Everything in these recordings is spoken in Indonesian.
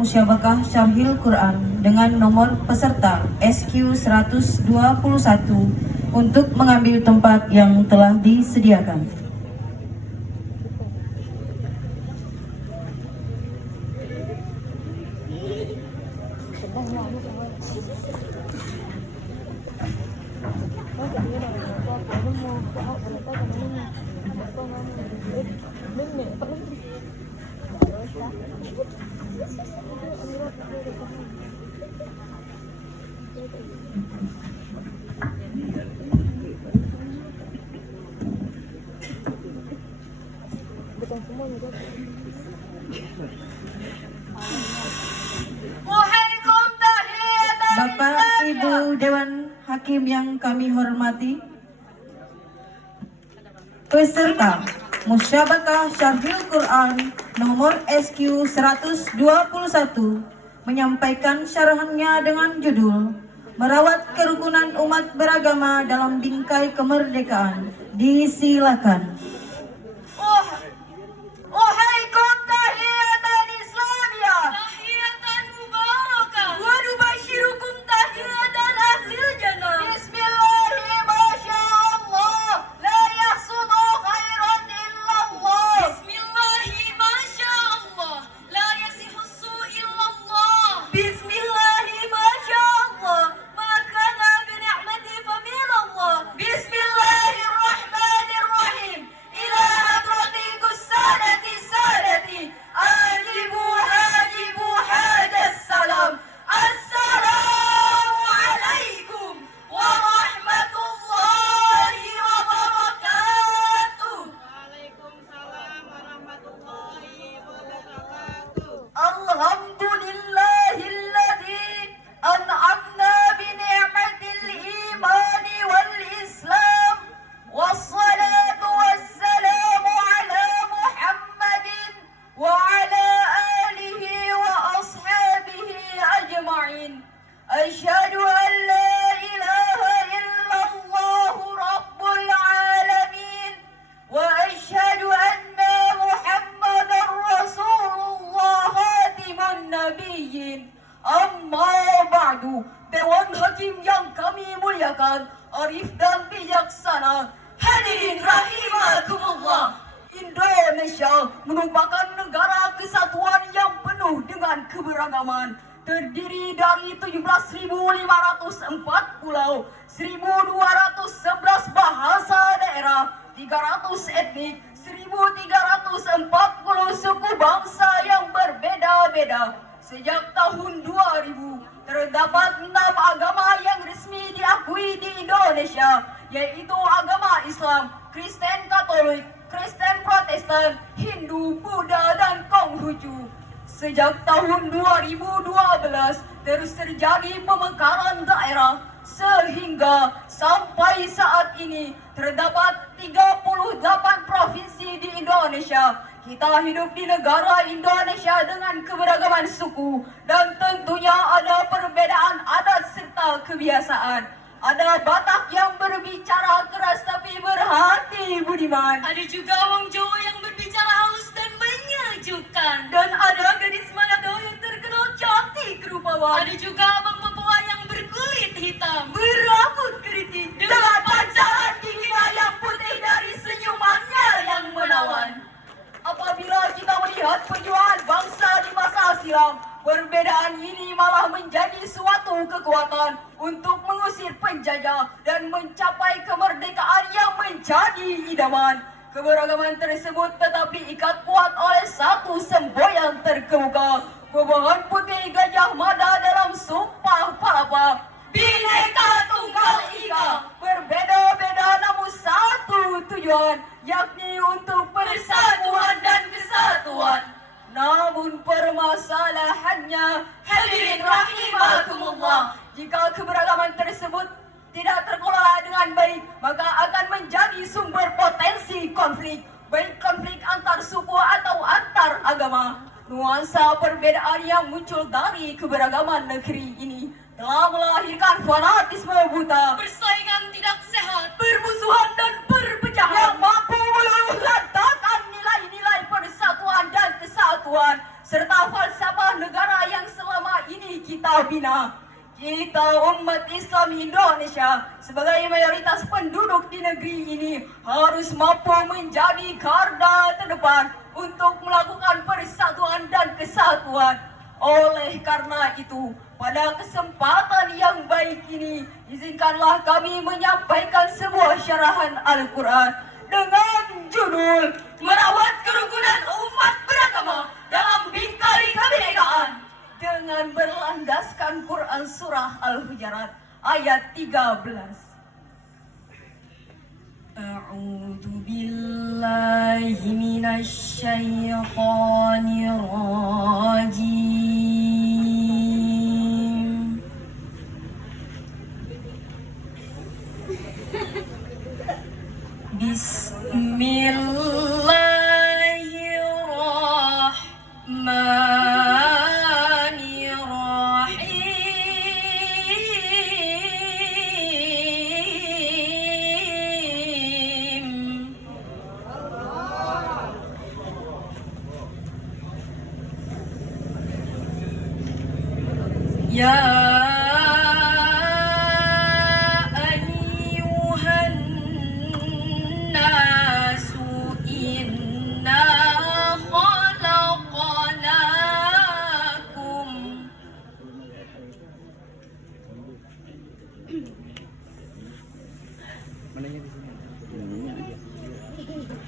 Musyabakah Syarhil Quran dengan nomor peserta SQ 121 untuk mengambil tempat yang telah disediakan. Bapak Ibu Dewan Hakim yang kami hormati, peserta Musyabakah Syarhil Quran nomor SQ 121 menyampaikan syarahannya dengan judul Merawat Kerukunan Umat Beragama dalam Bingkai Kemerdekaan. Disilakan. Ohai kaum tahiyatan Islamiyah, tahiyatan mubarakah, wa nubashirukum tahiyatan ahlil jannah. Bismillahirrahmanirrahim, masyaallah, la yahsudu khairan illallah. Bismillahi masyaallah, la yasihussu illallah. Bismillahi masyaallah, ma kana bi ni'mati fa min Allah. Bismillahirrahmanirrahim, ila hadratikum sadati sadati, ajibu hajibu hadas salam. Assalamu alaikum warahmatullahi wabarakatuh. Waalaikumsalam warahmatullahi wabarakatuh. Alhamdulillahilladzi an'amna bi ni'matil imani wal islam. Wassalatu wassalamu ala Muhammadin wa ala alihi wa ashabihi ajma'in. Asyhadu an la ilaha illallah rabbul alamin wa asyhadu anna Muhammadar rasulullah khatimun nabiyyin. Amma ba'du, Dewan Hakim yang kami muliakan, arif dan bijaksana, hadirin rahimakumullah. Indonesia merupakan negara kesatuan yang penuh dengan keberagaman, terdiri dari 17.504 pulau, 1.211 bahasa daerah, 300 etnik, 1.340 suku bangsa yang berbeda-beda. Sejak tahun 2000, terdapat 6 agama yang resmi diakui di Indonesia, yaitu agama Islam, Kristen Katolik, Kristen Protestan, Hindu, Buddha, dan Konghucu. Sejak tahun 2012, terus terjadi pemekaran daerah, sehingga sampai saat ini terdapat 38 provinsi di Indonesia. Kita hidup di negara Indonesia dengan keberagaman suku, dan tentunya ada perbedaan adat serta kebiasaan. Ada Batak yang berbicara keras tapi berhati budiman. Ada juga wong Jawa yang berbicara halus dan menyejukkan. Dan ada gadis Manado yang terkenal cantik rupawan. Ada juga abang Papua yang berkulit hitam, berambut keriting, dengan pancaran giginya yang putih dari senyumannya yang menawan. Apabila kita melihat perjuangan bangsa di masa silam, perbedaan ini malah menjadi suatu kekuatan untuk mengusir penjajah dan mencapai kemerdekaan yang menjadi idaman. Keberagaman tersebut tetapi ikat kuat oleh satu semboyan terkemuka, pemohon putih Gajah Mada dalam Sumpah Palapa. Bhinneka Tunggal Ika, berbeda-beda namun satu tujuan, yakni untuk persatuan dan kesatuan. Namun permasalahannya, hadirin rahimakumullah, jika keberagaman tersebut tidak terkelola dengan baik, maka akan menjadi sumber potensi konflik, baik konflik antar suku atau antar agama. Nuansa perbedaan yang muncul dari keberagaman negeri ini telah melahirkan fanatisme buta, persaingan tidak sehat, permusuhan dan perpecahan yang mampu meluluh lantakkan nilai-nilai persatuan dan kesatuan serta falsafah negara yang bina. Kita umat Islam Indonesia sebagai mayoritas penduduk di negeri ini harus mampu menjadi garda terdepan untuk melakukan persatuan dan kesatuan. Oleh karena itu, pada kesempatan yang baik ini, izinkanlah kami menyampaikan sebuah syarahan Al-Quran dengan judul Merawat Kerukunan Umat Beragama dalam Bingkai Kebinekaan, dengan berlandaskan Quran Surah Al-Hujurat ayat 13. A'udzu billahi minasy syaithanir rajim. Bismillahirrahmanirrahim. Ya ayyuhan nasu inna khalaqnakum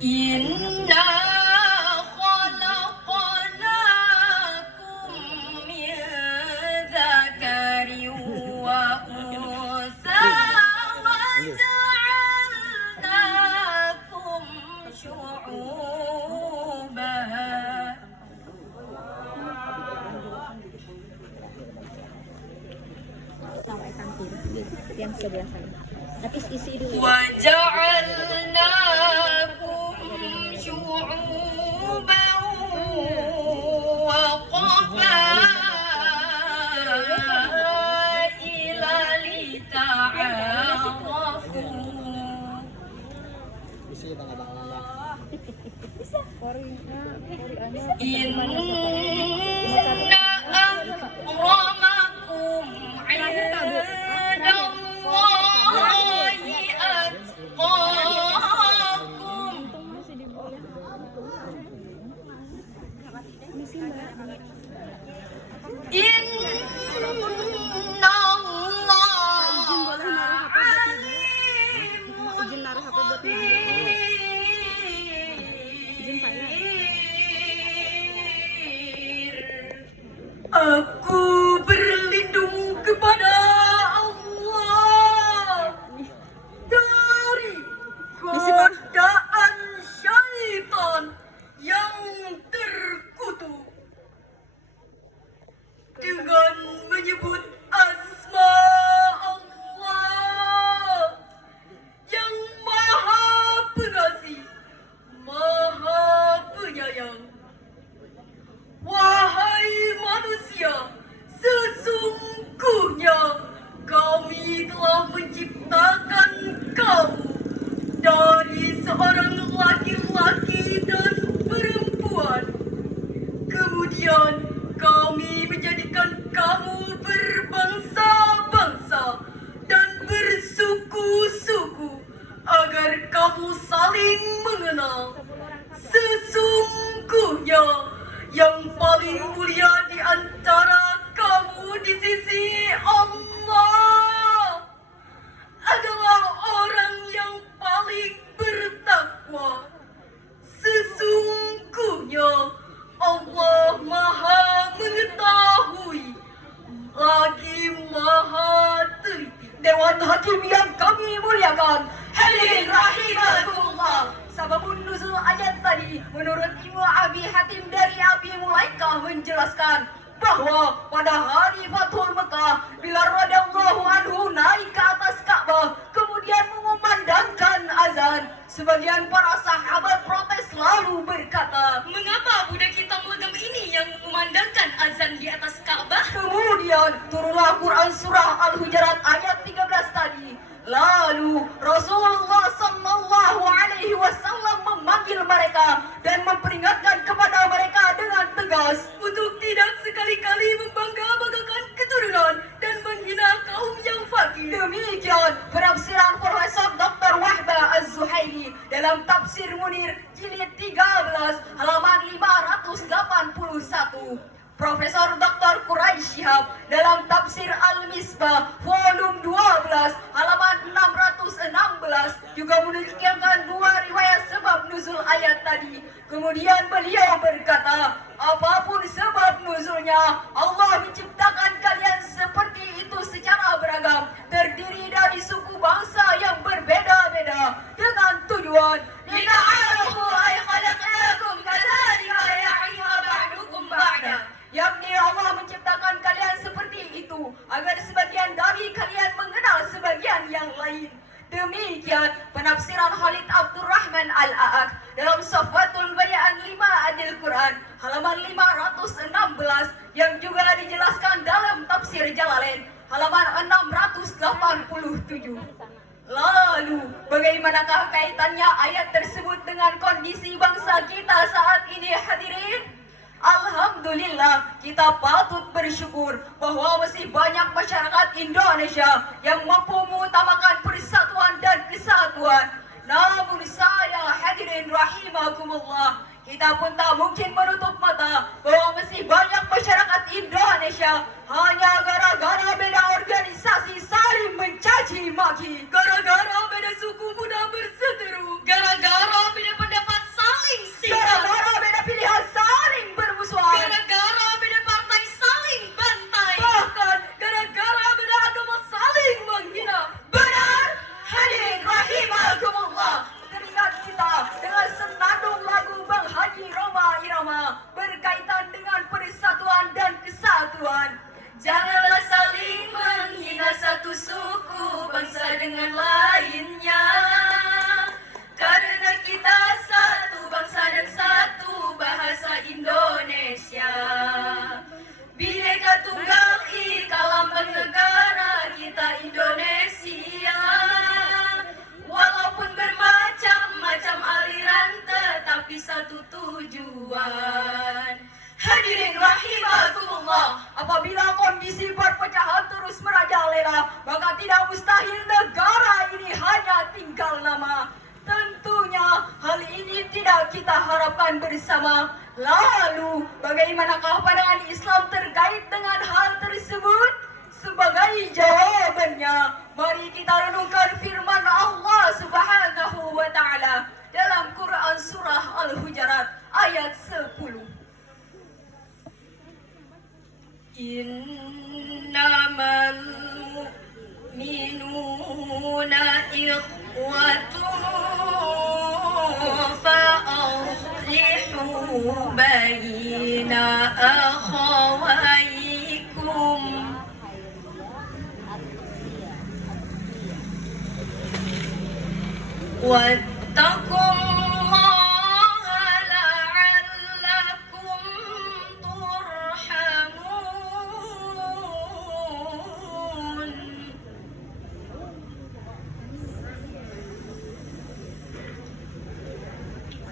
inna khalaqnakum min dzakarin wa untha wa ja'alnakum syu'uban. Sampai tampil yang sebelah sana. Tapi isi dulu. وجعلناكم شعوبا وقبائل لتعارفوا إن أكرمكم عند الله أتقاكم. Inna Allah alimun khabir. Aku berlindung kepada Allah dari godaan syaitan yang terkutuk dengan menyebut asma Allah yang maha pengasih, maha penyayang. Wahai manusia, sesungguhnya kami telah menciptakan kamu dari seorang laki-laki dan perempuan. Kemudian kami menjadikan kamu berbangsa-bangsa dan bersuku-suku agar kamu saling mengenal. Sesungguhnya yang paling mulia di antara kamu di sisi Allah adalah orang yang paling bertakwa. Sesungguhnya Allah Maha Mengetahui lagi Maha Teliti. Dewan Hakim yang kami muliakan, hadirin rahimakumullah. Sababun nuzul ayat tadi menurut Ibnu Abi Hatim dari Abi Mulaikah menjelaskan bahwa pada hari Fathul Mekah bila radhiyallahu anhu naik ke atas Ka'bah kemudian mengumandangkan azan, sebagian para sahabat protes lalu berkata, Mengapa budak hitam legam ini yang mengumandangkan azan di atas Ka'bah? kemudian turunlah Quran Surah Al-Hujurat ayat 13 tadi. Lalu Rasulullah sallallahu alaihi wasallam memanggil mereka dan memperingatkan kepada mereka dengan tegas untuk tidak sekali-kali membangga-banggakan keturunan Profesor Dr. Quraisy Shihab dalam tafsir Al-Misbah volume 12 halaman 616 juga menunjukkan dua riwayat sebab nuzul ayat tadi. Kemudian beliau berkata, apapun sebab nuzulnya, Allah menciptakan kalian seperti itu secara beragam, terdiri dari suku bangsa yang berbeda-beda dengan tujuan lita'arafu ay khalaqnakum kadzalika ya'iha ba'dukum ba'da. Yakni Allah menciptakan kalian seperti itu agar sebagian dari kalian mengenal sebagian yang lain. Demikian penafsiran Khalid Abdurrahman Al-A'ad dalam Safwatul Bayan 5 Adil Quran halaman 516 yang juga dijelaskan dalam tafsir Jalalain halaman 687. Lalu, bagaimanakah kaitannya ayat tersebut dengan kondisi bangsa kita saat ini, hadirin? Alhamdulillah, kita patut bersyukur bahwa masih banyak masyarakat Indonesia yang mampu mengutamakan persatuan dan kesatuan. Namun saya, hadirin rahimakumullah, kita pun tak mungkin menutup mata bahwa masih banyak masyarakat Indonesia hanya gara-gara beda organisasi saling mencaci maki, Gara-gara beda suku mudah berseteru, gara-gara beda pendapat saling sikat, gara-gara beda pilihan saling bermusuhan, gara-gara beda partai saling bantai, bahkan gara-gara beda agama saling menghina. Benar, hadirin rahimakumullah. Teringat kita dengan senandung lagu Bang Haji Roma Irama berkaitan dengan persatuan dan kesatuan. Janganlah saling menghina satu suku bangsa dengan lainnya, karena kita satu bangsa dan satu bahasa Indonesia. Bhinneka Tunggal Ika lambang negara kita Indonesia. Walaupun bermacam-macam aliran tetapi satu tujuan. Hadirin rahimakumullah, apabila kondisi perpecahan terus merajalela, maka tidak mustahil negara ini hanya tinggal nama. Tentunya hal ini tidak kita harapkan bersama. Lalu, bagaimanakah pandangan Islam terkait dengan hal tersebut? Sebagai jawabannya, mari kita renungkan firman Allah Subhanahu wa Ta'ala dalam Quran Surah Al-Hujurat ayat 10. Innamal mu'minuna ikhwatun fa'aslihu baina akhawaykum. Wattaqullaha la'allakum turhamun.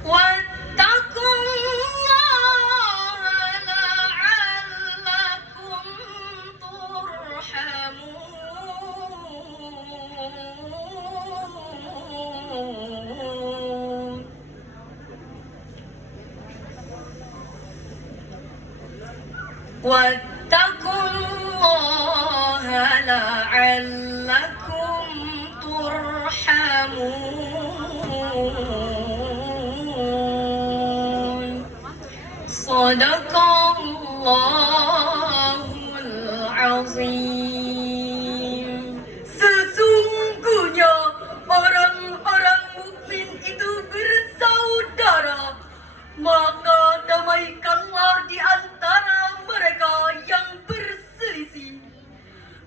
Wattaqullaha la'allakum turhamun. Wattaqullaha la'allakum turhamun. Sadaqallahul azim. Sesungguhnya orang-orang mukmin itu bersaudara, maka damaikanlah di antara mereka yang berselisih,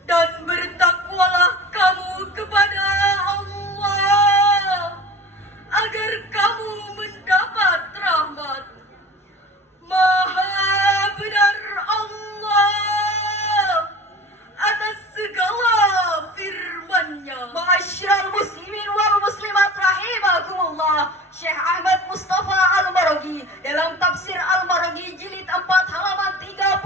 dan bertakwalah kamu kepada Allah agar kamu mendapat rahmat. Maha benar Allah atas segala firman-Nya. Ma'asyiral muslimin wal muslimat rahimakumullah, Syekh Ahmad Mustafa Al-Maraghi dalam tafsir Al-Maraghi jilid 4 halaman 31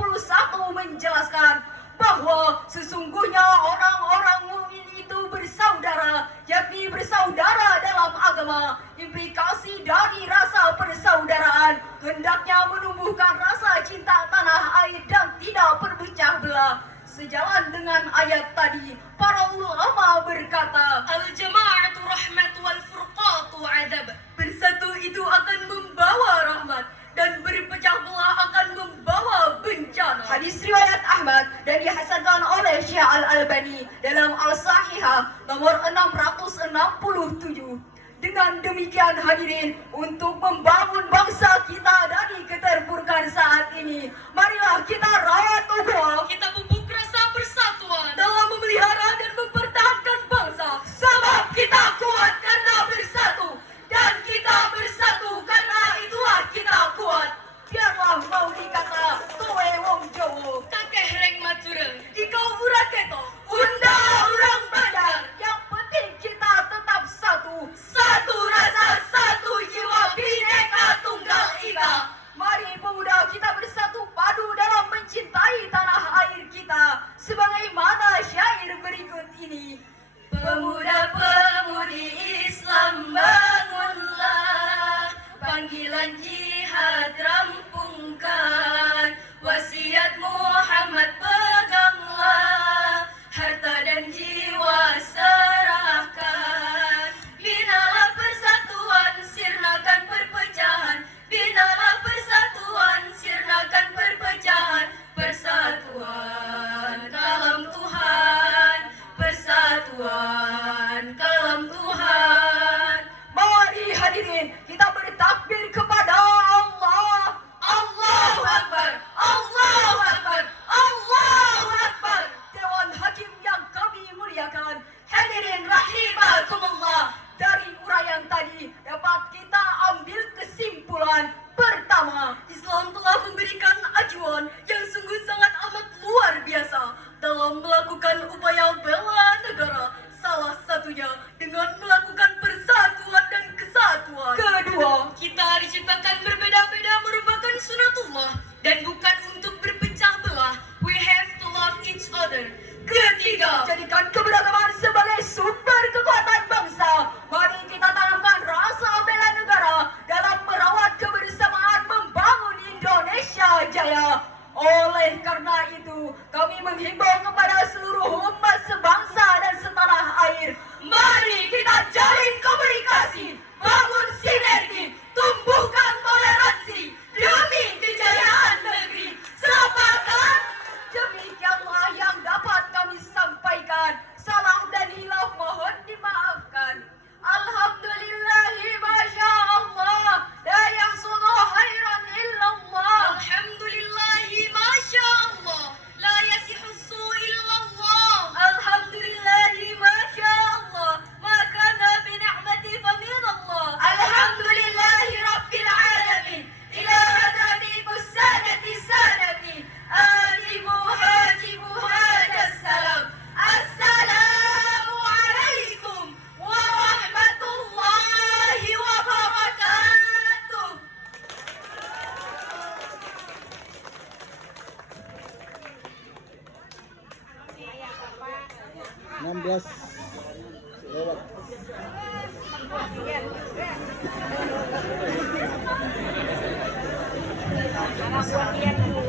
menjelaskan bahwa sesungguhnya orang-orang mukmin itu bersaudara bersaudara, yakni bersaudara dalam agama. Implikasi dari rasa persaudaraan hendaknya menumbuhkan rasa cinta tanah air dan tidak berpecah belah. Sejalan dengan ayat tadi, para ulama berkata, Al-jama'atu rahmat wal furqatu adab. bersatu itu akan membawa rahmat dan berpecah belah akan membawa bencana. Hadis riwayat Ahmad dan dihasankan oleh Syekh Al-Albani dalam Al-Sahihah nomor 667. Dengan demikian hadirin, untuk membangun bangsa kita dari keterpurukan saat ini, marilah kita rawat ukhuwah, Kita pupuk rasa persatuan dalam memelihara dan mempertahankan bangsa. Sebab kita kuat karena bersatu, dan kita bersatu karena itulah kita kuat. Biarlah mau dikata tuwe wong Jowo, kakeh reng matureng. ikau urat keto, unda urang badar. Yang penting kita tetap satu, satu rasa, satu jiwa, bineka tunggal ika. Mari pemuda kita bersatu padu dalam mencintai tanah air kita, sebagaimana syair berikut ini. Pemuda-pemudi Islam bangunlah, panggilan jihad rampungkan, wasiat Muhammad peganglah, harta dan jiwa serahkan. Binalah persatuan, sirnakan perpecahan. Binalah persatuan, sirnakan perpecahan. Persatuan kalam Tuhan, persatuan kalam Tuhan. Mari hadirin, kita bertakbir kepada Allah. Allahu Akbar, Allahu Akbar, Allahu Akbar. Dewan Hakim yang kami muliakan, hadirin rahimakumullah. Dari uraian tadi dapat kita ambil kesimpulan. Pertama, Islam telah memberikan ajuan yang sungguh sangat amat luar biasa dalam melakukan upaya bela negara. Salah satunya dengan melakukan persatuan dan kesatuan. Kedua, Kita diciptakan berbeda-beda merupakan sunatullah dan bukan untuk berpecah belah. We have to love each other. ketiga, jadikan keberagaman sebagai sumber kekuatan bangsa. Mari kita tanamkan rasa bela negara dalam merawat kebersamaan membangun Indonesia Jaya. Oleh karena itu, kami menghimbau kepada seluruh umat sebangsa dan setanah air. Mari kita jalin komunikasi, bangun sinergi, tumbuhkan toleransi demi kejayaan negeri. Sepakat? Demikianlah yang dapat kami sampaikan. Salah dan hilaf mohon dimaafkan. Alhamdulillahi masya Allah, la yahsulu khairan illallah. Alhamdulillahi masya Allah, la yasihu su' illallah. Alhamdulillahi masya Allah, ma kana bi ni'mati fa min Allah. Alhamdulillahi rabbil alamin. Ila hadaniku sanati sanati, ajibu hajibu hadas salam. Assalamu alaikum warahmatullahi wabarakatuh. 16 lewat. Anak buah dia dua.